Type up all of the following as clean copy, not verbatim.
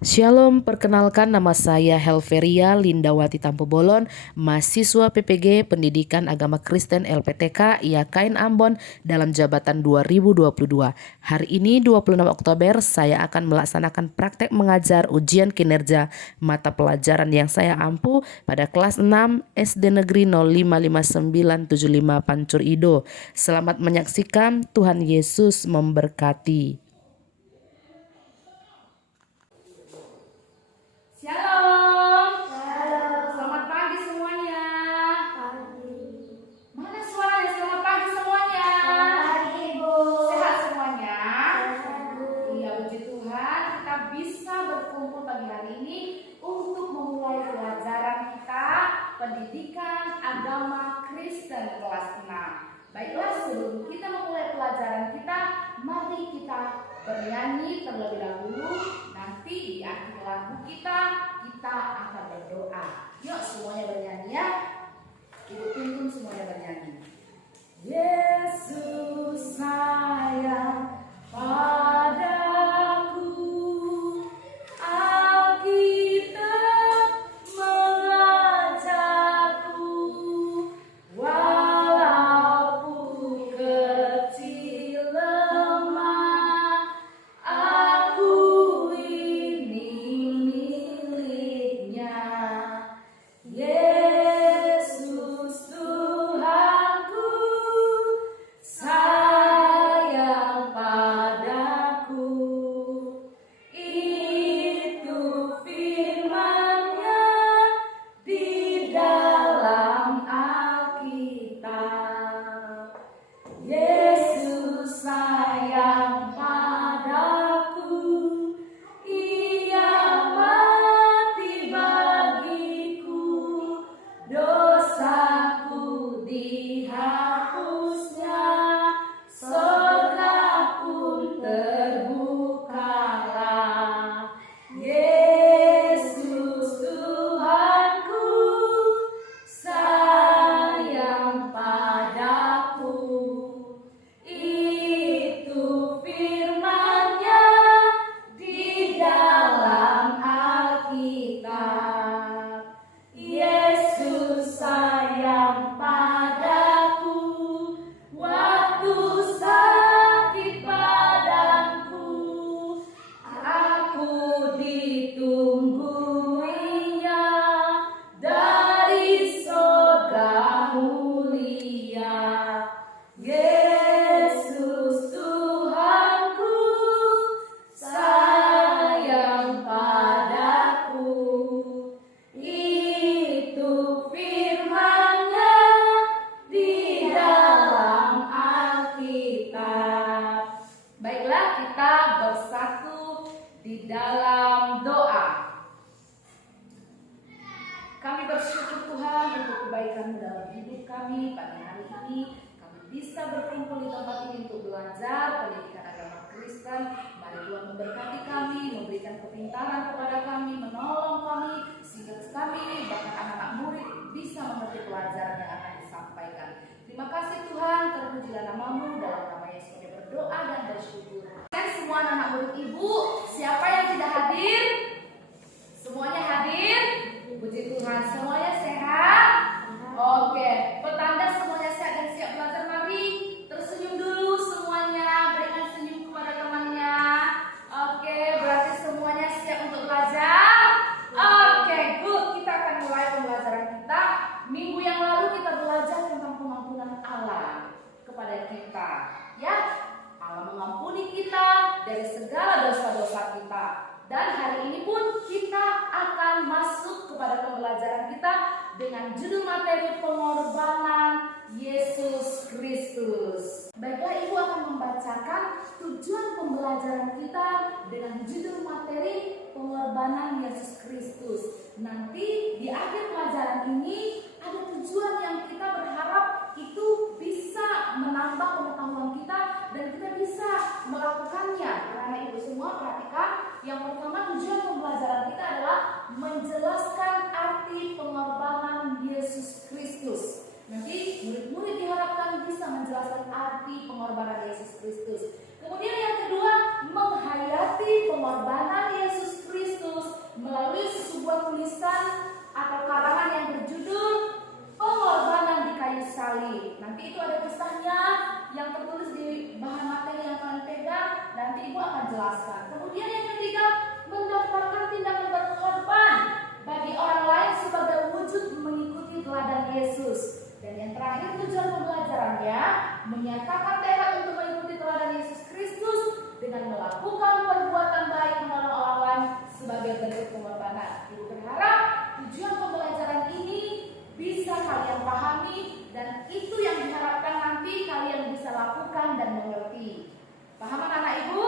Shalom, perkenalkan nama saya Helveria Lindawati Tampobolon, mahasiswa PPG Pendidikan Agama Kristen LPTK IAKN Ambon dalam jabatan 2022. Hari ini 26 Oktober saya akan melaksanakan praktek mengajar ujian kinerja mata pelajaran yang saya ampu pada kelas 6 SD Negeri 055975 Pancur Ido. Selamat menyaksikan, Tuhan Yesus memberkati. Shalom. Selamat pagi semuanya. Mana suaranya? Selamat pagi semuanya. Sehat semuanya? Iya, puji Tuhan kita bisa berkumpul pagi hari ini untuk memulai pelajaran kita Pendidikan Agama Kristen kelas 6. Baiklah, sebelum kita memulai pelajaran kita, mari kita bernyanyi terlebih dahulu. Nanti di akhir lagu kita akan berdoa. Yuk semuanya bernyanyi ya. Ibu tuntun semuanya bernyanyi. Yesus sayang padaku, Alkitab mengajarku, walaupun kecil lemah, aku ini miliknya. Yesus Tuhanku sayang padaku. Itu firman-Nya di dalam Alkitab. Yesus sayang padaku, Ia mati bagiku, dosaku dihapusnya, surga pun terbukalah. Yesus Tuhanku sayang padaku. Itu firman-Nya di dalam Alkitab. Yesus sayang padaku, waktu sakit badanku, aku ditungguinya dari surga mulia. Yesus Tuhanku sayang padaku. Itu firman-Nya di dalam Alkitab. Baiklah, kita bersatu di dalam doa. Kami bersyukur Tuhan untuk kebaikan-Mu dalam hidup kami pada hari ini. Kami bisa berkumpul di tempat ini untuk belajar pendidikan agama Kristen. Mari Tuhan memberkati kami, memberikan kepintaran kepada kami, menolong kami, sehingga kami bahkan anak-anak murid bisa mengerti pelajaran yang akan disampaikan. Terima kasih Tuhan, terpujilah nama-Mu, dalam nama Yesus kami berdoa dan bersyukur. Dan semua anak murid Ibu, siapa yang tidak hadir? Semuanya hadir? Puji Tuhan, semuanya sehat? Oke, petanda semuanya sehat dan siap belajar. Mari tersenyum dulu semuanya, berikan senyum kepada temannya. Oke, berarti semuanya siap untuk belajar. Oke, good. Kita akan mulai pembelajaran kita. Minggu yang lalu kita belajar tentang pengampunan Allah kepada kita. Ya, Allah mengampuni kita dari segala dosa-dosa kita. Dan hari ini pun kita akan masuk kepada pembelajaran kita dengan judul materi pengorbanan Yesus Kristus. Baiklah, Ibu akan membacakan tujuan pembelajaran kita dengan judul materi pengorbanan Yesus Kristus. Nanti di akhir pelajaran ini ada tujuan yang kita berharap itu bisa menambah pengetahuan kita dan kita bisa melakukannya. Karena Ibu semua perhatikan, yang pertama tujuan pembelajaran kita adalah menjelaskan arti pengorbanan Yesus Kristus. Nanti murid-murid diharapkan bisa menjelaskan arti pengorbanan Yesus Kristus. Kemudian yang kedua, menghayati pengorbanan Yesus Kristus menjelaskan. Kemudian yang ketiga, mendaftarkan tindakan berkorban bagi orang lain sebagai wujud mengikuti teladan Yesus. Dan yang terakhir, tujuan pembelajarannya menyatakan tekad untuk mengikuti teladan Yesus Kristus dengan melakukan perbuatan baik menolong orang lain sebagai bentuk pengorbanan. Ibu berharap tujuan pembelajaran ini bisa kalian pahami dan itu yang diharapkan nanti kalian bisa lakukan dan mengerti. Paham anak ibu?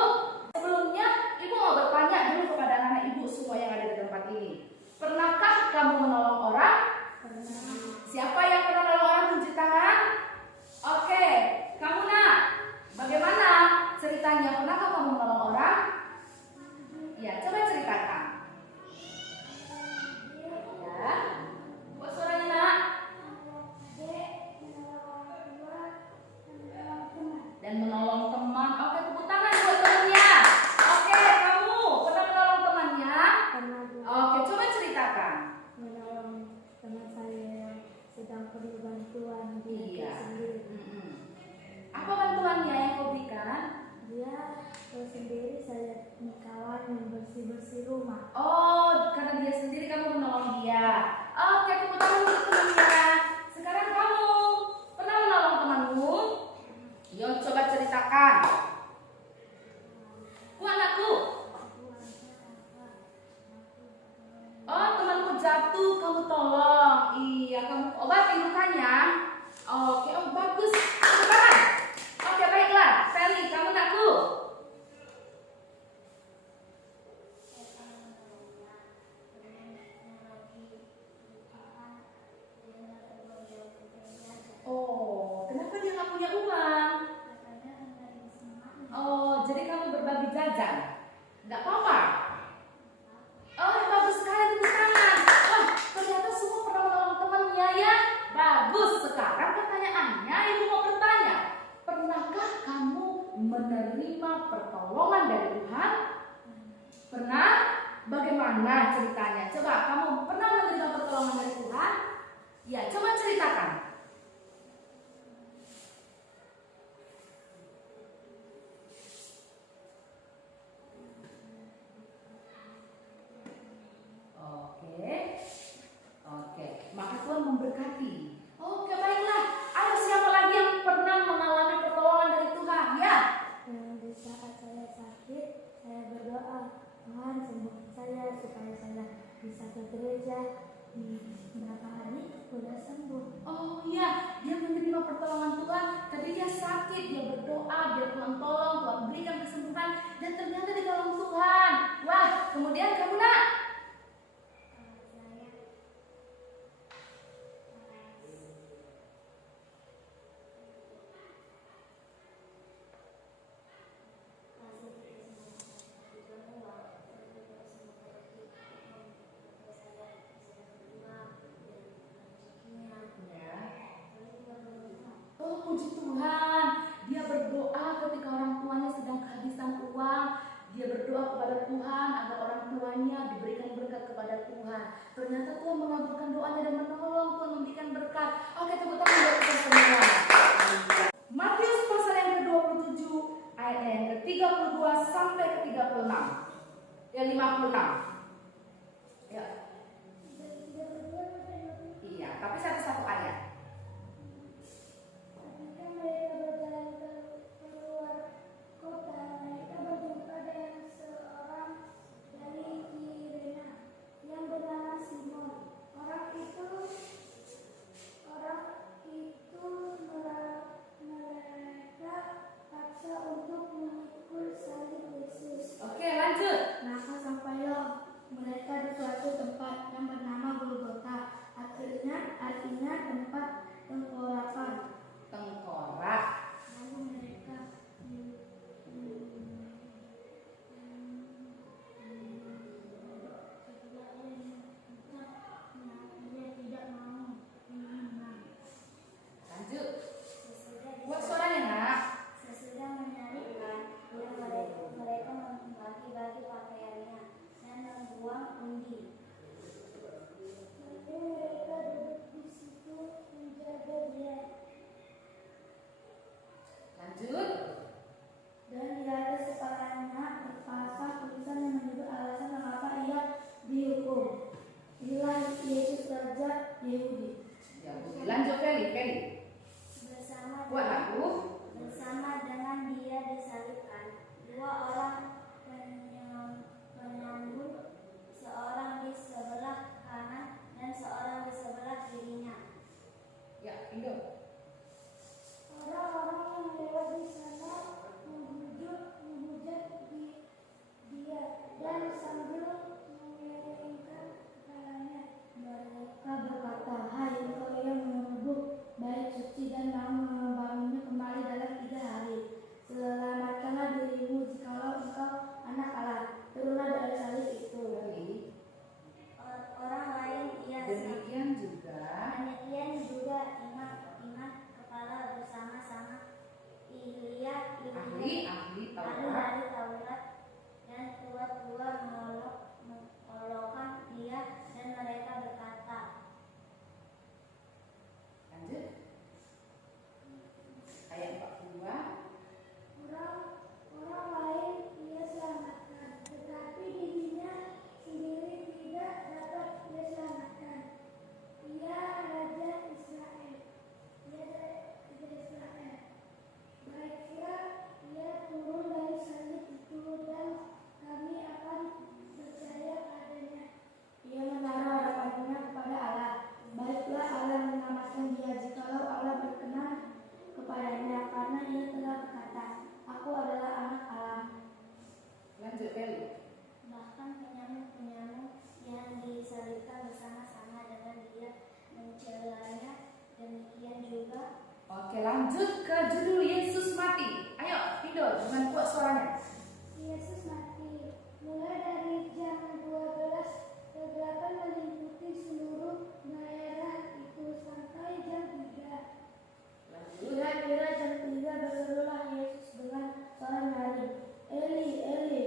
Sebelumnya ibu mau bertanya dulu kepada anak ibu semua yang ada di tempat ini. Pernahkah kamu menolong orang? Pernah. Siapa yang pernah menolong orang, tunjuk tangan? Oke, kamu nak, bagaimana ceritanya? Pernahkah kamu menolong orang? Ya, coba ceritakan. Ya, buat suaranya nak. Dan menolong teman. Oke, tepuk tangan buat temannya. Oke, kamu pernah menolong temannya? Pernah, Bu. Oke, coba ceritakan. Menolong teman saya sedang perlu bantuan dia Iya. sendiri. Apa bantuannya yang kau berikan? Dia sendiri saya kawan yang bersih rumah. Oh, karena dia sendiri kamu menolong dia. Oke, tepuk tangan untuk temannya. Sekarang kamu pernah menolong temanmu? Yo, coba ceritakan. Anakku. Oh, temanmu jatuh, kamu tolong. Iya, kamu obatin lukanya. Oke, oh bagus. Tepuk tangan. Oke, baiklah. Sally, kamu nakku. Oh, kenapa dia nggak punya uang? Oh, jadi kamu berbagi jajan? Nggak apa-apa. Oh, bagus sekali, tepuk tangan. Oh, ternyata semua pernah menolong temannya ya. Bagus. Sekarang pertanyaannya, ibu mau bertanya. Pernahkah kamu menerima pertolongan dari Tuhan? Pernah? Bagaimana ceritanya? Coba, kamu pernah menerima pertolongan dari Tuhan? Ya, coba ceritakan. Oke. Maka Tuhan memberkati. Oke, baiklah. Ayo, siapa lagi yang pernah mengalami pertolongan dari Tuhan? Ya. Di saat saya sakit, saya berdoa, Tuhan sembuhkan saya supaya saya bisa ke gereja. Di beberapa hari sudah sembuh. Oh iya, dia menerima pertolongan Tuhan. Tadi dia sakit, dia berdoa, dia Tuhan tolong, Tuhan berikan kesembuhan, dan ternyata ditolong Tuhan. Wah, kemudian kamu nak? Oh, puji Tuhan. Dia berdoa ketika orang tuanya sedang kehabisan uang. Dia berdoa kepada Tuhan agar orang tuanya diberikan berkat kepada Tuhan. Ternyata Tuhan mengabulkan doanya dan menolong, Tuhan memberikan berkat. Oke, tepuk tangan buat kita semua. Matius pasal yang ke-27 ayat yang ke-32 sampai ke-36. Ya, 56. Ya. Iya, tapi satu-satu ayat. Ketika mereka berjalan keluar kota, mereka berjumpa dengan seorang dari Kirene yang bernama Simon. Orang itu mereka paksa untuk memikul salib Yesus. Oke, lanjut. Maka sampailah mereka di suatu tempat yang bernama Golgota, artinya tempat tengkorakan. Tengkorak. Lalu mereka dia tidak mau menang. Lanjut. Buat suaranya nak. Sesudah menyalibkan, mereka membagi-bagi pakaiannya dan membuang undi. Lalu mereka duduk di situ menjaga dia Feli. Bersama dengan dia disalibkan, dua orang penyambut, seorang di sebelah kanan dan seorang di sebelah kirinya. Ya, Indo. Orang-orang yang lewat di sana menghujat dia dan sambil mengelengkan kepalanya, mereka berkata, "Hai engkau yang menubuh baik suci dan mau membangunnya kembali dalam 3 hari. Selamatkanlah dirimu jikalau engkau anak Allah. Turunlah dari salib itu." Orang lain Demikian juga imam kepala bersama-sama ahli Taurat dan tua-tua melolokkan dia, dan mereka berkata, lanjut. Ayat 42. Orang lain ia selamatkan, tetapi dirinya sendiri tidak dapat ia selamatkan. Ia Raja Israel. Baiklah, ia turun dari salib itu dan kami akan percaya padanya. Ia menaruh harapannya kepada Allah. Baiklah, Allah menyelamatkan dia jikalau Allah berkenan kepadanya, karena ia telah berkata, "Aku adalah anak Allah." Lanjut, Feli. Bahkan penyamun-penyamun yang disalibkan bersama-sama dengan dia mencelanya, demikian juga. Oke, lanjut ke judul Yesus mati. Ayo, Indo, dengan kuat suaranya. Yesus mati. Mulai dari jam 12, kegelapan meliputi seluruh daerah itu sampai jam 3. Kira-kira jam 3 berserulah Yesus dengan suara nyaring, "Eli, Eli,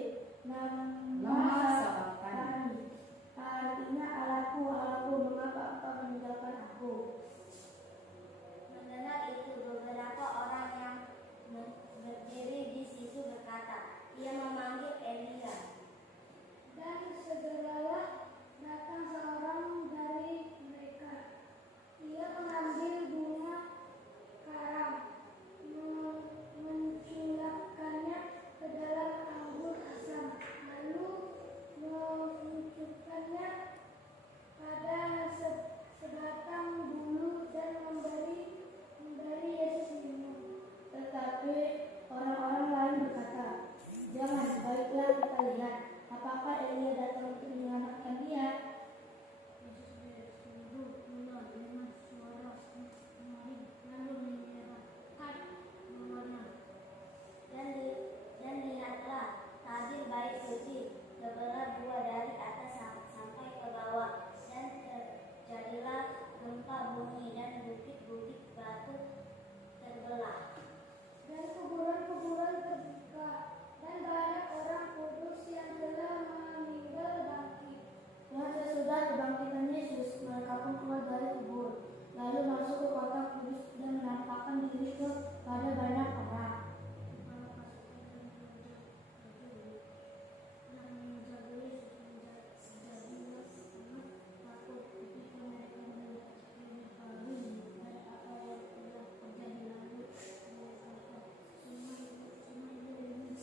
lama sabachthani." Artinya, "Allahku, Allahku, mengapa engkau meninggalkan aku?" Mendengar itu, beberapa orang yang berdiri di situ berkata, "Ia memanggil Elia." Dan segeralah datang seorang dari mereka. Ia mengambil bunga karam, menculapkannya ke dalam anggur asam, lalu mengucapkannya pada sebatang bulu dan memberi Yesus minum. Tetapi orang-orang lain berkata, "Jangan, baiklah kita lihat apakah Elia datang untuk menyelamatkan dia." Yesus bersungguh pulang dengan suara nyaring, lalu menyerahkan bunganya. Dan lihatlah, tabir bait suci terbelah 2 dari atas sampai ke bawah, dan terjadilah gempa bumi dan bukit-bukit batu terbelah. Dan kuburan-kuburan terbuka, dan banyak orang kudus yang telah meninggal bangkit. Dan sesudah kebangkitan Yesus, mereka pun keluar dari kubur, lalu masuk ke kota kudus dan menampakkan diri kepada banyak orang.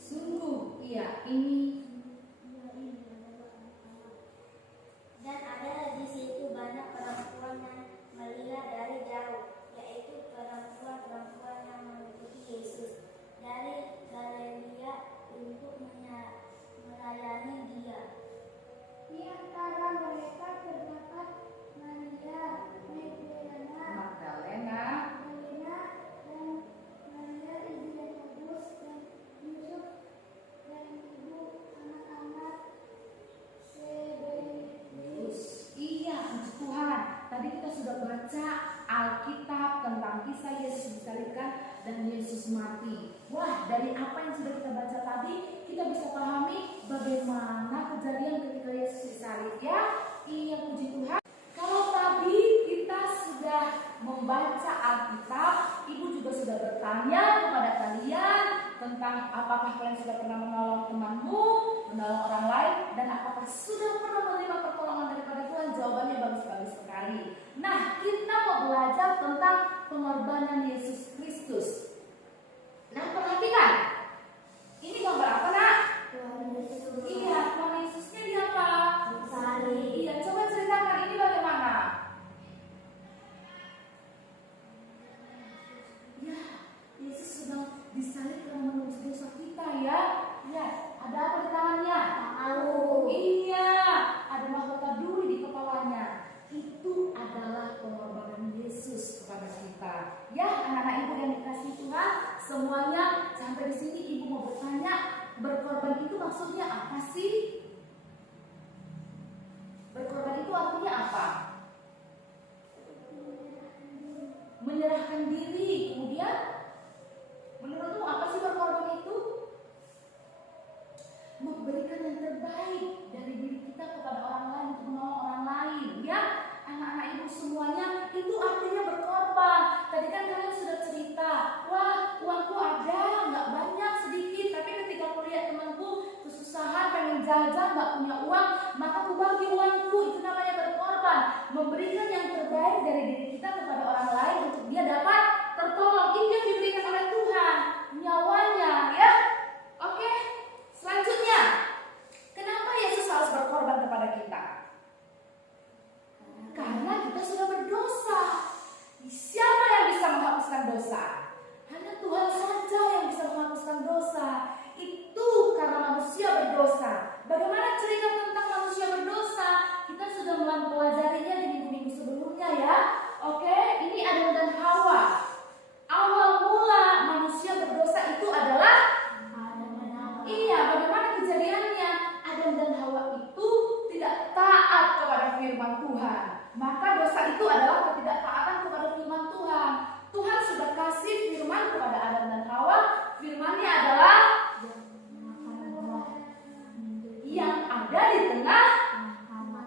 Sungguh, iya, ini. Dan ada di situ banyak perempuan yang melihat dari jauh, yaitu perempuan-perempuan yang mengikuti Yesus dari Galilea untuk melayani dia. Di antara mereka terdapat Maria Magdalena, dan Maria ibu Yakobus dan Yusuf dan ibu anak-anak Zebedeus. iya, puji Tuhan. Tadi kita sudah baca Alkitab tentang kisah Yesus disalibkan dan Yesus mati. Wah, dari apa yang sudah kita baca tadi, kita bisa pahami bagaimana kejadian ketika Yesus disalib, ya. Iya, puji Tuhan. Kalau tadi kita sudah membaca Alkitab, Ibu juga sudah bertanya kepada kalian tentang apakah kalian sudah pernah menolong temanmu, menolong orang lain, dan apakah sudah pernah menerima pertolongan daripada Tuhan. Jawabannya bagus-bagus sekali. Nah, kita mau belajar tentang pengorbanan Yesus Kristus. Nah, perhatikan. Ini gambar apa, Nak? Iya, Tuhan Yesusnya di apa? Iya, coba ceritakan ini bagaimana? Ya, Yesus sedang disalib karena menebus dosa kita ya. Ya, ada apa di tangannya? Iya, ada mahkota duri di kepalanya. Itu adalah pengorbanan Yesus kepada kita. Ya, anak-anak ibu yang dikasihi Tuhan, semuanya sampai di sini ibu mau bertanya, berkorban itu maksudnya apa sih? Berkorban itu artinya apa? Menyerahkan diri. Kemudian, menurutmu apa sih berkorban itu? Memberikan yang terbaik dari diri kita kepada orang lain untuk menolong orang lain. Ya, anak-anak ibu semuanya, itu artinya berkorban. Tadi kan kalian sudah cerita, wah uangku ada, nggak banyak, sedikit, tapi ketika aku lihat temanku kesusahan, pengen jajan, nggak punya uang, maka aku bagi uangku. Itu namanya berkorban. Memberikan yang terbaik dari diri kita kepada orang lain untuk dia dapat tertolong. Itu yang diberikan oleh Tuhan, nyawanya ya. Oke, selanjutnya, kenapa Yesus harus berkorban kepada kita? Karena kita sudah berdosa. Siapa yang bisa menghapuskan dosa? Hanya Tuhan saja yang bisa menghapuskan dosa. Itu karena manusia berdosa. Bagaimana cerita tentang manusia berdosa? Kita sudah mempelajarinya di minggu-minggu sebelumnya ya. Oke, ini Adam dan Hawa. Awal mula manusia berdosa itu adalah bagaimana kejadiannya? Adam dan Hawa itu tidak taat kepada firman Tuhan. Maka dosa itu adalah ketidaktaatan kepada firman Tuhan. Tuhan sudah kasih firman kepada Adam dan Hawa. Firman-Nya adalah yang ada di tengah taman.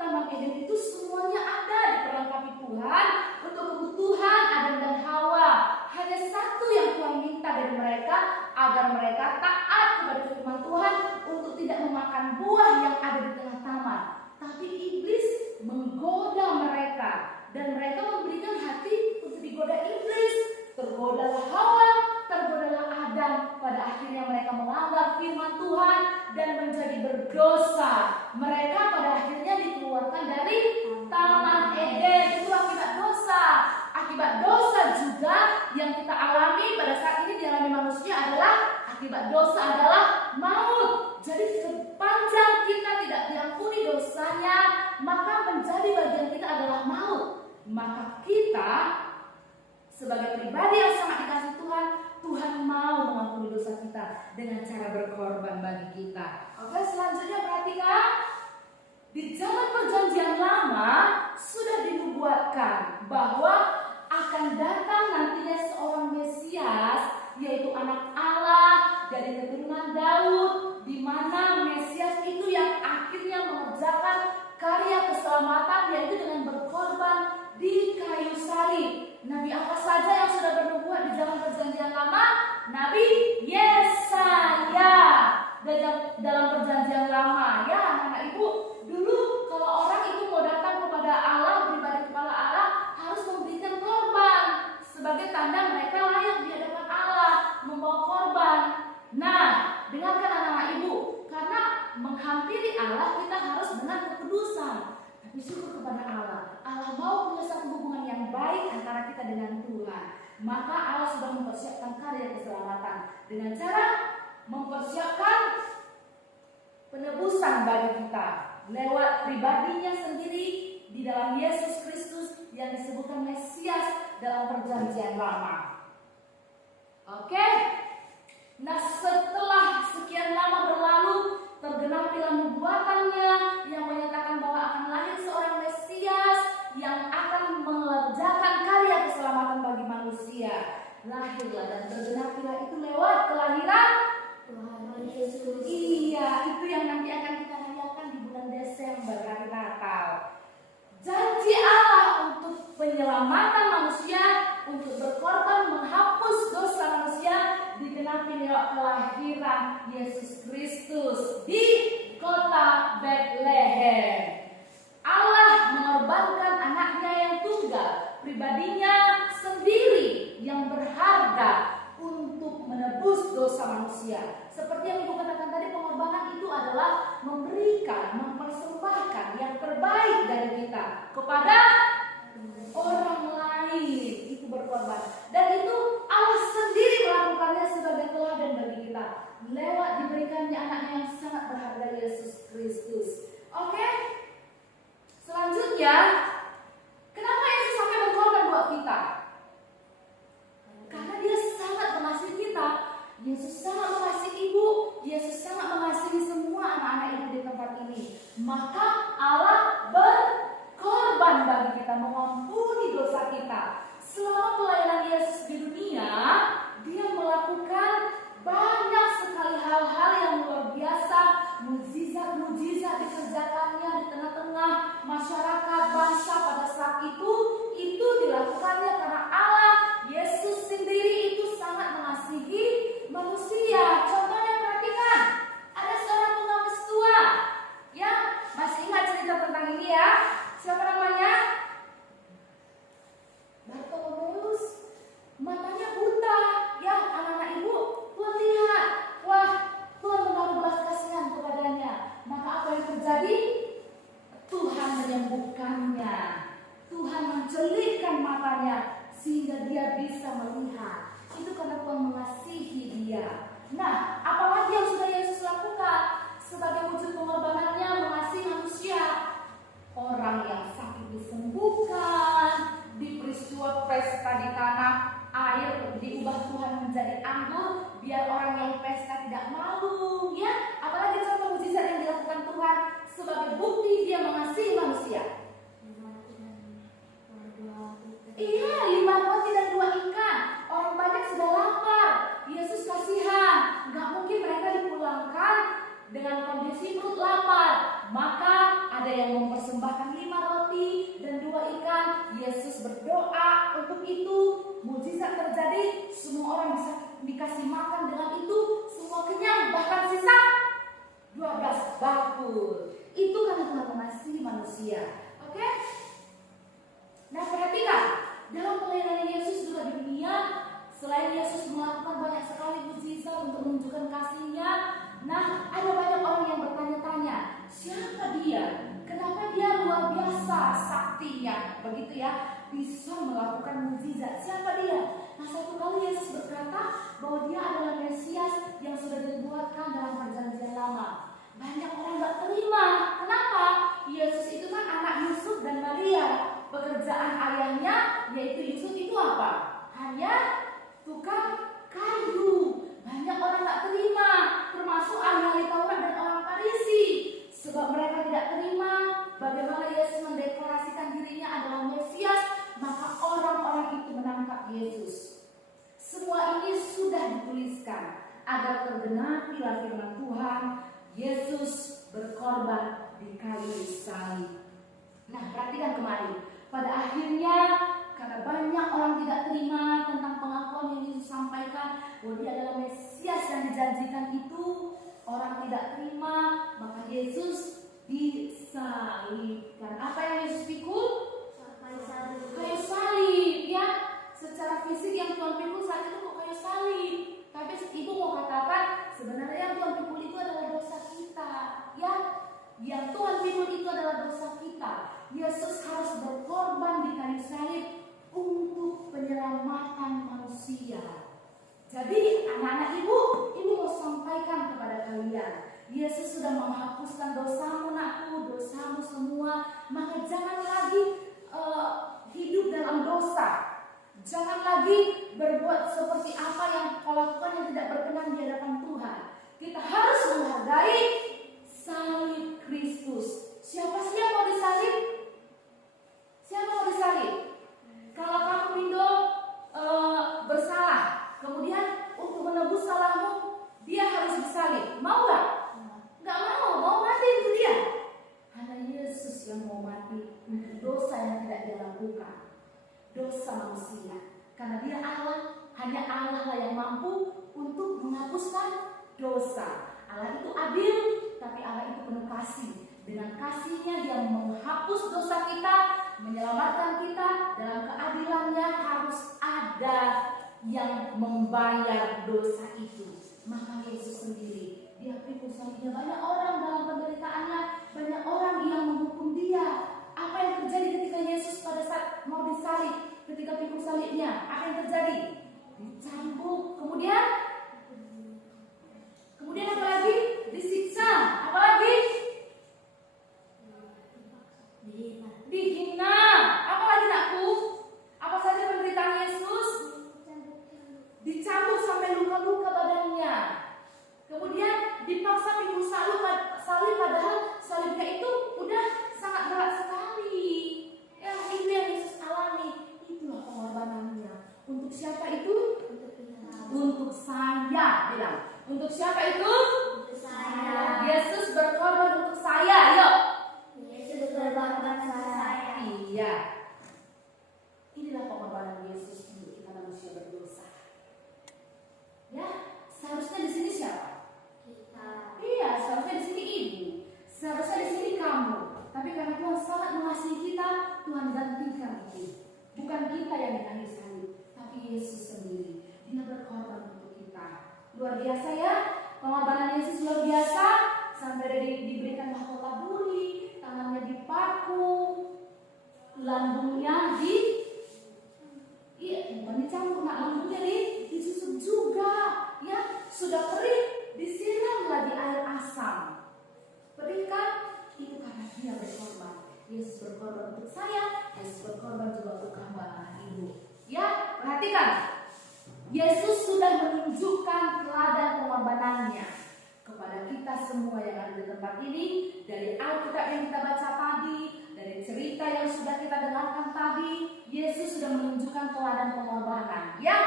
Taman Eden itu semuanya ada, diperlengkapi Tuhan untuk kebutuhan Adam dan Hawa. Hanya satu yang Tuhan minta dari mereka, agar mereka taat kepada firman Tuhan untuk tidak memakan buah yang ada di tengah taman. Tapi iblis menggoda mereka, dan mereka memberikan hati untuk digoda iblis. Tergodalah Hawa, tergodalah Adam. Pada akhirnya mereka melanggar firman Tuhan dan menjadi berdosa. Mereka pada akhirnya dikeluarkan dari taman Eden. Itu akibat dosa. Akibat dosa juga yang kita alami pada saat ini dialami manusia adalah akibat dosa adalah maut. Jadi sepanjang kita tidak diampuni dosanya, maka menjadi bagian kita adalah maut. Maka kita sebagai pribadi yang sangat dikasihi Tuhan, Tuhan mau mengampuni dosa kita dengan cara berkorban bagi kita. Oke, selanjutnya perhatikan. Di zaman perjanjian lama sudah dinubuatkan bahwa akan datang nantinya seorang Mesias, yaitu anak Allah dari keturunan Daud, di mana Mesias itu yang akhirnya mengerjakan karya keselamatan, yaitu dengan berkorban di kayu salib. Nabi apa saja yang sudah bernubuat di zaman perjanjian lama? Nabi Yesaya. Dalam perjanjian lama ya anak-anak ibu, dulu kalau orang itu mau datang kepada Allah, beribadah kepada Allah, harus memberikan korban sebagai tanda mereka layak di hadapan Allah, membawa korban. Nah, dengarkan anak-anak ibu, karena menghampiri Allah kita harus dengan kekudusan. Tapi syukur kepada Allah, Allah mau punya satu hubungan yang baik antara kita dengan Tuhan. Maka Allah sudah mempersiapkan karya keselamatan dengan cara mempersiapkan penebusan bagi kita lewat pribadinya sendiri di dalam Yesus Kristus yang disebutkan Mesias dalam perjanjian lama. Oke. Nah, setelah sekian lama berlalu, tergenapilah nubuatannya yang menyatakan bahwa akan lahir seorang Mesias yang akan mengerjakan karya keselamatan bagi manusia. Lahirlah dan tergenapilah itu lewat kelahiran Tuhan Yesus. Iya, itu yang nanti akan kita rayakan di bulan Desember, hari Natal. Janji Allah untuk penyelamatan manusia, untuk berkorban menghapus dosa manusia, digenapi lewat kelahiran Yesus Kristus di kota Bethlehem. Allah mengorbankan anaknya yang tunggal, pribadinya manusia. Seperti yang Ibu katakan tadi, pengorbanan itu adalah memberikan, mempersembahkan yang terbaik dari kita kepada orang lain. Itu berkorban. Dan itu Allah sendiri melakukannya sebagai teladan bagi kita lewat diberikannya anaknya yang sangat berharga, Yesus Kristus. Oke? Selanjutnya, kenapa Yesus sampai berkorban buat kita? Karena dia sangat mengasihi kita. Yesus sangat mengasihi ibu. Yesus sangat mengasihi semua anak-anak ibu di tempat ini. Maka Allah berkorban bagi kita, mengampuni dosa kita. Selama pelayanan Yesus di dunia, dia melakukan banyak sekali hal-hal yang luar biasa. Mujizat-mujizat dikerjakannya di tengah-tengah masyarakat bangsa pada saat itu dilakukannya karena Allah Yesus sendiri itu sangat mengasihi manusia. Contohnya perhatikan, ada seorang pengamis tua, ya, masih ingat cerita tentang ini ya? Siapa namanya? Bartolomeus. Matanya buta, ya anak-anak ibu, Tuhan lihat, wah Tuhan menaruh belas kasihan kepadanya. Maka apa yang terjadi? Tuhan menyembuhkannya. Tuhan mencelikkan matanya sehingga dia bisa melihat. Itu karena Tuhan mengasihi dia. Nah, apalagi yang sudah Yesus lakukan sebagai wujud pengorbanannya mengasihi manusia. Orang yang sakit disembuhkan, di peristiwa pesta di tanah air diubah Tuhan menjadi anggur biar orang yang pesta tidak malu, ya. Apalagi contoh mujizat yang dilakukan Tuhan sebagai bukti dia mengasihi manusia. Iya, 5 roti dan 2 ikan. Orang banyak sudah lapar. Yesus kasihan. Gak mungkin mereka dipulangkan dengan kondisi perut lapar. Maka ada yang mempersembahkan 5 roti dan 2 ikan. Yesus berdoa untuk itu. Mujizat terjadi. Semua orang bisa dikasih makan dengan itu. Semua kenyang. Bahkan sisa 12 bakul. Itu karena Tuhan mengasihi manusia. Oke? Nah, perhatikan. Dalam pelayanan Yesus juga di dunia, selain Yesus melakukan banyak sekali mujizat untuk menunjukkan kasih-Nya, nah ada banyak orang yang bertanya-tanya, siapa dia? Kenapa dia luar biasa saktinya? Begitu ya, bisa melakukan mujizat. Siapa dia? Nah, satu kali Yesus berkata bahwa dia adalah Mesias yang sudah dibuatkan dalam perjanjian lama. Banyak orang gak terima. Kenapa? Yesus itu kan anak Yusuf dan Maria. Pekerjaan ayahnya yaitu Yusuf itu apa? Hanya tukang kayu. Banyak orang tak terima, termasuk ahli Taurat dan orang Farisi. Sebab mereka tidak terima bagaimana Yesus mendeklarasikan dirinya adalah Mesias, maka orang-orang itu menangkap Yesus. Semua ini sudah dituliskan agar tergenapilah firman Tuhan, Yesus berkorban di kayu salib. Nah, perhatikan kembali. Pada akhirnya, karena banyak orang tidak terima tentang pengakuan yang Yesus sampaikan bahwa dia adalah Mesias yang dijanjikan itu, orang tidak terima, maka Yesus disalibkan. Apa yang Yesus pikul? Kayu salib, ya. Secara fisik yang Tuhan pikul saat itu kok kayu salib. Tapi ibu mau katakan sebenarnya yang Tuhan pikul itu adalah dosa kita, ya. Yang Tuhan pikul itu adalah dosa kita. Yesus harus berkorban di kayu salib untuk penyelamatan manusia. Jadi anak-anak ibu mau sampaikan kepada kalian, Yesus sudah menghapuskan dosamu nakku, dosamu semua. Maka jangan lagi hidup dalam dosa. Jangan lagi berbuat seperti apa yang kau lakukan yang tidak berkenan di hadapan Tuhan. Kita harus menghargai salib Kristus. Siapa sih yang mau disalib? Siapa mau disalib? Kalau kamu Mindo bersalah, kemudian untuk menebus salahmu dia harus disalib, mau gak? Gak mau mati itu dia. Hanya Yesus yang mau mati untuk dosa yang tidak dia lakukan, dosa manusia. Karena dia Allah, hanya Allah lah yang mampu untuk menghapuskan dosa. Allah itu adil, tapi Allah itu penuh kasih. Dengan kasih-Nya dia menghapus dosa kita, menyelamatkan kita. Dalam keadilannya harus ada yang membayar dosa itu. Maka Yesus sendiri, dia pikul salibnya, banyak orang dalam penderitaannya, banyak orang yang menghukum dia. Apa yang terjadi ketika Yesus pada saat mau disalib, ketika pikul salibnya? Apa yang terjadi? Dicambuk, kemudian apa lagi? Disiksa, apa lagi? Dihina, apa lagi nakku? Apa saja penderitaan Yesus? Dicambuk sampai luka-luka badannya. Kemudian dipaksa pikul salib, padahal salibnya itu udah sangat berat sekali. Ya, itu yang Yesus alami. Itulah pengorbanannya. Untuk siapa itu? Untuk saya, bilang. Untuk siapa itu? Untuk saya. Yesus berkorban untuk saya, yuk. Yesus berkorban untuk saya. Iya. Inilah pengorbanan Yesus untuk kita manusia berdosa. Ya, seharusnya di sini siapa? Kita. Iya, seharusnya di sini ibu. Seharusnya di sini kamu. Tapi karena Tuhan sangat mengasihi kita, Tuhan gantikan itu. Bukan kita yang dikasih salib, tapi Yesus sendiri. Dia berkorban untuk kita. Luar biasa ya, pengorbanan Yesus luar biasa. Sampai dia diberikan mahkota duri, tangannya dipaku, lambungnya bukan dicampur, lambungnya disusut juga. Ya, sudah perih, disiram lagi air asam. Perih kan? Itu karena dia berkorban. Yesus berkorban untuk saya, Yesus berkorban juga untuk kamu anak ibu. Ya, perhatikan. Yesus sudah menunjukkan teladan pengorbanannya kepada kita semua yang ada di tempat ini. Dari Alkitab yang kita baca tadi, dari cerita yang sudah kita dengarkan tadi, Yesus sudah menunjukkan teladan pengorbanan. Ya,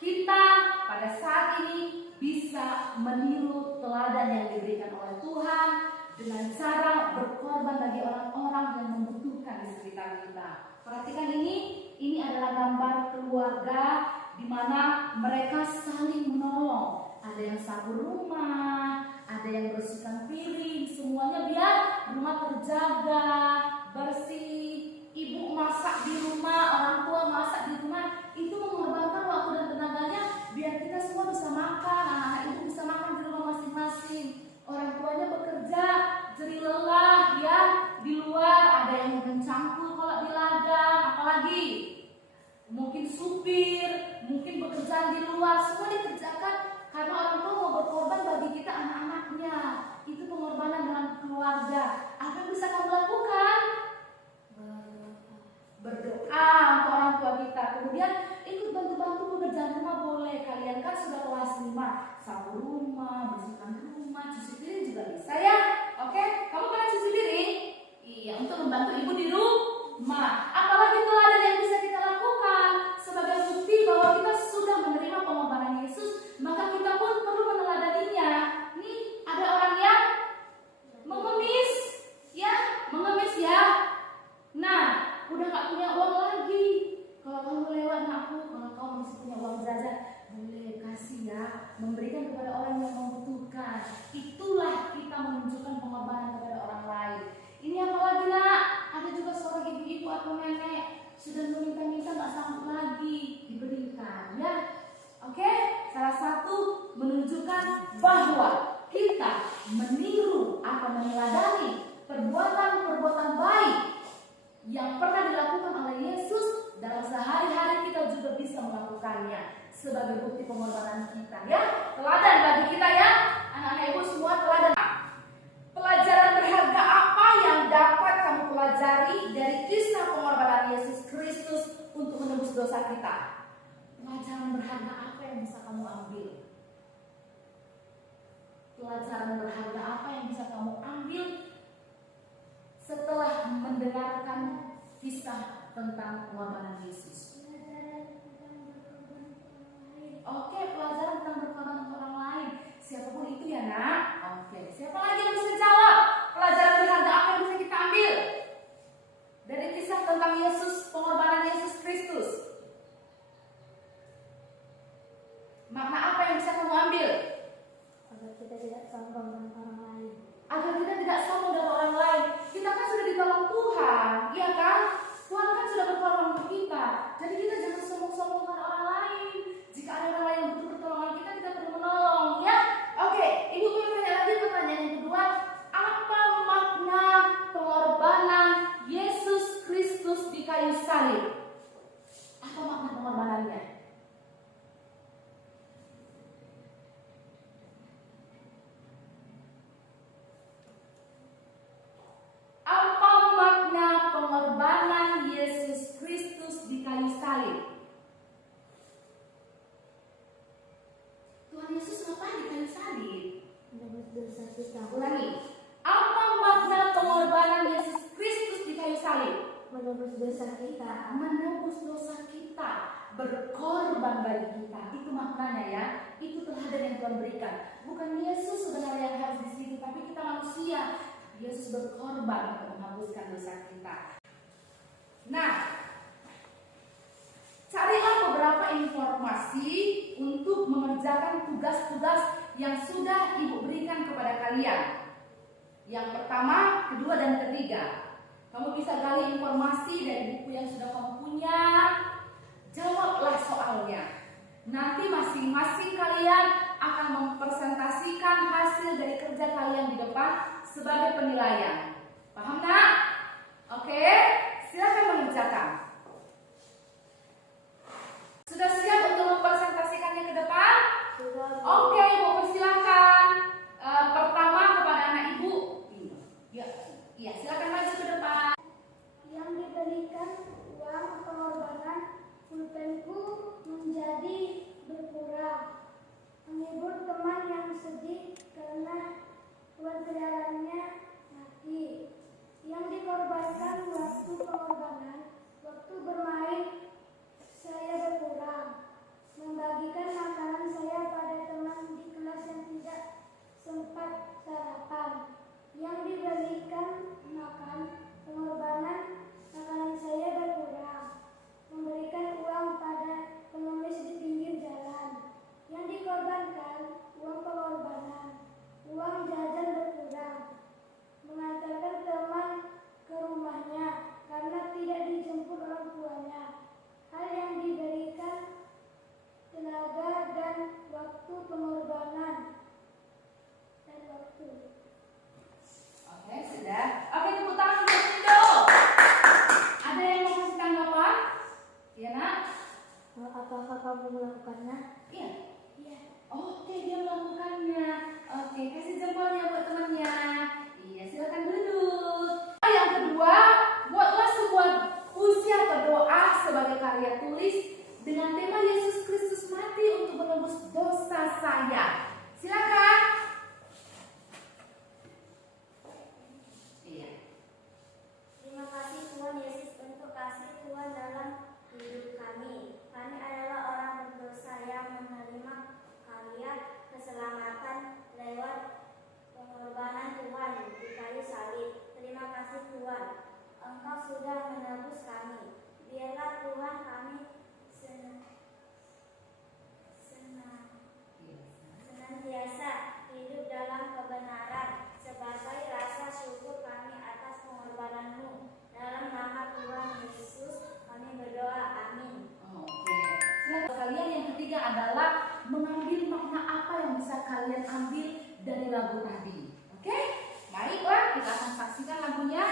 kita pada saat ini bisa meniru teladan yang diberikan oleh Tuhan dengan cara berkorban bagi orang-orang yang membutuhkan di sekitar kita. Perhatikan ini adalah gambar keluarga di mana mereka saling menolong. Ada yang sapu rumah, ada yang bersihkan piring, semuanya biar rumah terjaga, bersih. Ibu masak di rumah, orang tua masak di rumah, itu mengorbankan waktu dan tenaganya biar kita semua bisa makan, anak-anak ibu bisa makan di rumah masing-masing. Orang tuanya bekerja, jerih lelah ya, di luar ada yang mencangkul kalau di ladang, apalagi mungkin supir, mungkin pekerjaan di luar, semua dikerjakan karena orang tua mau berkorban bagi kita anak-anaknya. Itu pengorbanan dengan keluarga. Apa yang bisa kamu lakukan? Berdoa untuk orang tua kita. Kemudian ikut bantu-bantu pekerjaan rumah boleh. Kalian kan sudah kelas 5, sapu rumah, bersihkan rumah, cuci piring juga bisa ya. Oke, kamu pernah cuci piring? Iya, untuk membantu ibu di rumah. Apalagi teladan yang bisa kita lakukan sebagai bukti bahwa kita sudah menerima pengorbanan Yesus, maka kita pun perlu meneladaninya. Nih, ada orang yang mengemis ya. Nah, udah gak punya uang lagi. Kalau kamu lewat nakku, kalau kamu masih punya uang jajan, boleh kasih ya, memberikan kepada orang yang membutuhkan. Itulah kita menunjukkan pengorbanan kepada orang lain. Ini apa lagi nak? Ada juga seorang ibu-ibu atau nenek sudah meminta-minta gak sanggup lagi, diberikan ya. Oke, salah satu menunjukkan bahwa kita meniru atau meneladani perbuatan-perbuatan baik yang pernah dilakukan oleh Yesus dalam sehari-hari, kita juga bisa melakukannya sebagai bukti pengorbanan kita ya. Teladan bagi kita ya, anak-anak ibu semua teladan. Pelajaran berharga apa yang dapat kamu pelajari dari kisah pengorbanan Yesus Kristus untuk menebus dosa kita? Pelajaran berharga apa yang bisa kamu ambil? Pelajaran berharga apa yang bisa kamu ambil setelah mendengarkan kisah tentang pengorbanan Yesus? Oke, pelajaran tentang berkorban untuk orang lain. Siapapun itu ya nak. Oke, siapa lagi yang bisa jawab? Pelajaran berharga apa yang bisa kita ambil dari kisah tentang Yesus, pengorbanan Yesus Kristus? Makna apa yang bisa kamu ambil? Agar kita tidak sombong dengan orang lain. Agar kita tidak sombong dengan orang lain. Kita kan sudah ditolong Tuhan, iya kan? Tuhan kan sudah berkorban untuk kita. Jadi kita. Ulangi. Apa makna pengorbanan Yesus Kristus di kayu salib? Menebus dosa kita. Menebus dosa kita, berkorban bagi kita. Itu maknanya ya. Itu teladan yang Tuhan berikan. Bukan Yesus sebenarnya yang harus di situ, tapi kita manusia. Yesus berkorban untuk menghapuskan dosa kita. Nah, carilah beberapa informasi untuk mengerjakan tugas-tugas yang sudah Ibu berikan kepada kalian. Yang pertama, kedua, dan ketiga. Kamu bisa gali informasi dari buku yang sudah kamu punya. Jawablah soalnya. Nanti masing-masing kalian akan mempresentasikan hasil dari kerja kalian di depan sebagai penilaian. Paham nak? Oke, silakan mengerjakan. Sudah siap untuk mempresentasikannya ke depan? Sudah. Oke, Ibu persilahkan. Pertama kepada anak Ibu. Iya, silakan maju ke depan. Yang diberikan uang pengorbanan pulpenku menjadi berkurang. Menghibur teman yang sedih karena perjalanannya mati. Yang dikorbankan waktu pengorbanan, waktu bermain saya berkurang. Membagikan makanan saya pada teman di kelas yang tidak sempat sarapan. Yang diberikan makan pengorbanan, makanan saya berkurang. Memberikan uang pada pengemis di pinggir jalan. Yang dikorbankan uang pengorbanan, uang jajan berkurang. Mengantarkan teman ke rumahnya karena tidak dijemput orang tuanya. Hal yang diberikan tenaga dan waktu pengorbanan dan waktu. Oke, sudah. Oke, tepuk tangan untuk Sindo. Ada yang mau kasih tanggapan? Iya, nak? Apakah kamu melakukannya? Iya. Iya. Oke, dia melakukannya. Oke, kasih jempolnya buat temannya. Iya, silakan duduk. Yang kedua, buatlah sebuah puisi atau doa sebagai karya tulis dengan tema Yesus Kristus mati untuk menebus dosa saya. Silakan. Iya. Terima kasih Tuhan Yesus untuk kasih Tuhan dalam hidup kami. Kami adalah orang berdosa yang menerima karya keselamatan lewat pengorbanan Tuhan di kayu salib. Terima kasih Tuhan, Engkau sudah menebus kami. Biarlah Tuhan kami senantiasa hidup dalam kebenaran sebagai rasa syukur kami atas pengorbanan-Mu. Dalam nama Tuhan Yesus kami berdoa, amin. Oke. Silakan kalian. Yang ketiga adalah mengambil makna apa yang bisa kalian ambil dari lagu tadi. Oke? Baiklah, kita akan saksikan lagunya.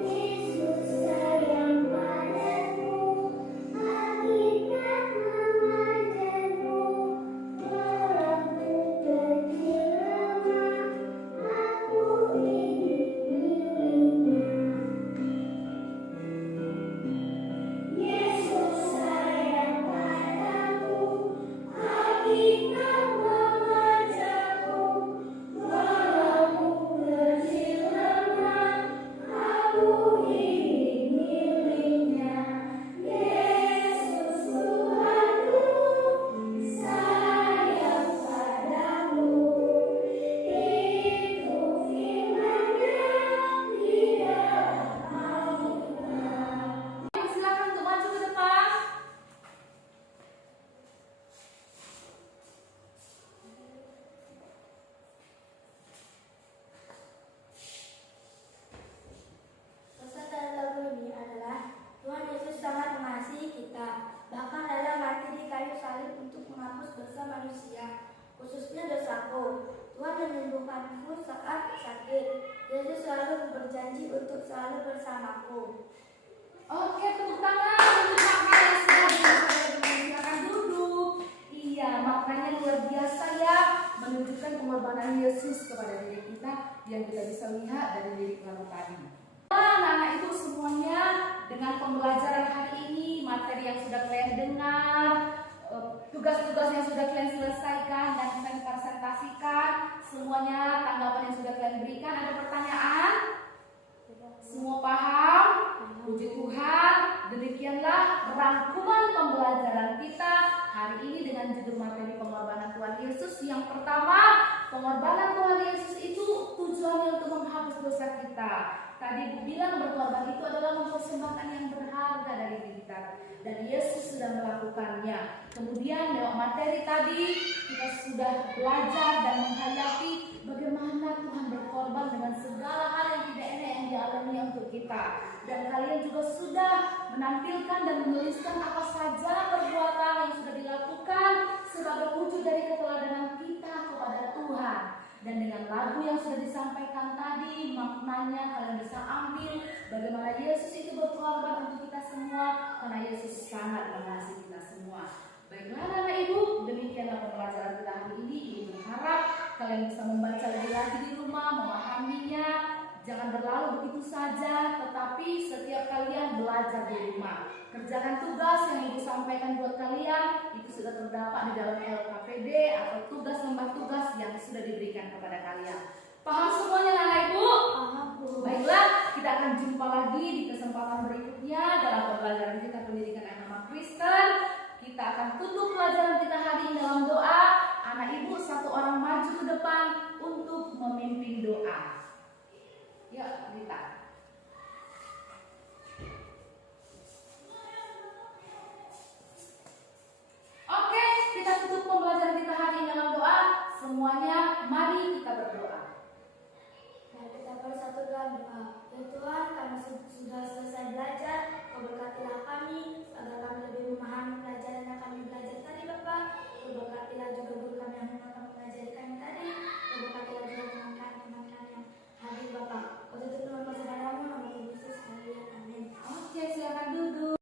Yesus sayang padaku, hakikat mengajarku, walaupun kecil lemah, aku ini miliknya. Yesus sayang padaku, hakikat mengajarku, walaupun kecil lemah, aku ini miliknya. Yesus Tuhanku, sayang padamu. Itu firman-Nya di dalam Alkitab. Silakan untuk maju ke depan. Pesan dari lagu ini adalah Tuhan Yesus sangat mengasihi kita, bahkan rela mati di kayu salib untuk menghapus dosa manusia, khususnya dosaku. Tuhan menyembuhkanku saat sakit. Yesus selalu berjanji untuk selalu bersamaku. Oke, tepuk tangan untuk makna yang sudah disampaikan. Silakan duduk. Iya, maknanya luar biasa ya, menunjukkan pengorbanan Yesus kepada diri kita yang kita bisa lihat dari lirik lagu tadi. Anak-anak itu semuanya dengan pembelajaran hari ini, materi yang sudah kalian dengar, tugas-tugas yang sudah kalian selesaikan dan kalian presentasikan, semuanya tanggapan yang sudah kalian berikan. Ada pertanyaan? Semua paham? Puji Tuhan. Demikianlah rangkuman pembelajaran kita hari ini dengan judul materi pengorbanan Tuhan Yesus. Yang pertama, pengorbanan Tuhan Yesus itu tujuannya untuk menghapus dosa kita. Tadi Ibu bilang berkorban itu adalah mempersembahkan yang berharga dari diri kita, dan Yesus sudah melakukannya. Kemudian lewat materi tadi kita sudah belajar dan menghayati bagaimana Tuhan berkorban dengan segala hal yang tidak enak yang dialami untuk kita. Dan kalian juga sudah menampilkan dan menuliskan apa saja perbuatan yang sudah dilakukan sebagai wujud dari keteladanan kita kepada Tuhan. Dan dengan lagu yang sudah disampaikan tadi, maknanya kalian bisa ambil bagaimana Yesus itu berkorban untuk kita semua, karena Yesus sangat mengasihi kita semua. Baiklah anak ibu, demikianlah pembelajaran kita hari ini. Ibu berharap kalian bisa membaca lebih lagi di rumah, memahaminya. Jangan berlalu begitu saja, tetapi setiap kalian belajar di rumah. Kerjakan tugas yang Ibu sampaikan buat kalian, itu sudah terdapat di dalam LKPD atau tugas lembah tugas yang sudah diberikan kepada kalian. Paham semuanya anak ibu? Paham, Bu. Baiklah, kita akan jumpa lagi di kesempatan berikutnya dalam pembelajaran kita pendidikan agama Kristen. Kita akan tutup pelajaran kita hari ini dalam doa. Anak ibu satu orang maju ke depan untuk memimpin doa. Ya, Rita. Oke, kita tutup pembelajaran kita hari ini dalam doa. Semuanya, mari kita berdoa. Mari kita bersatu dalam doa.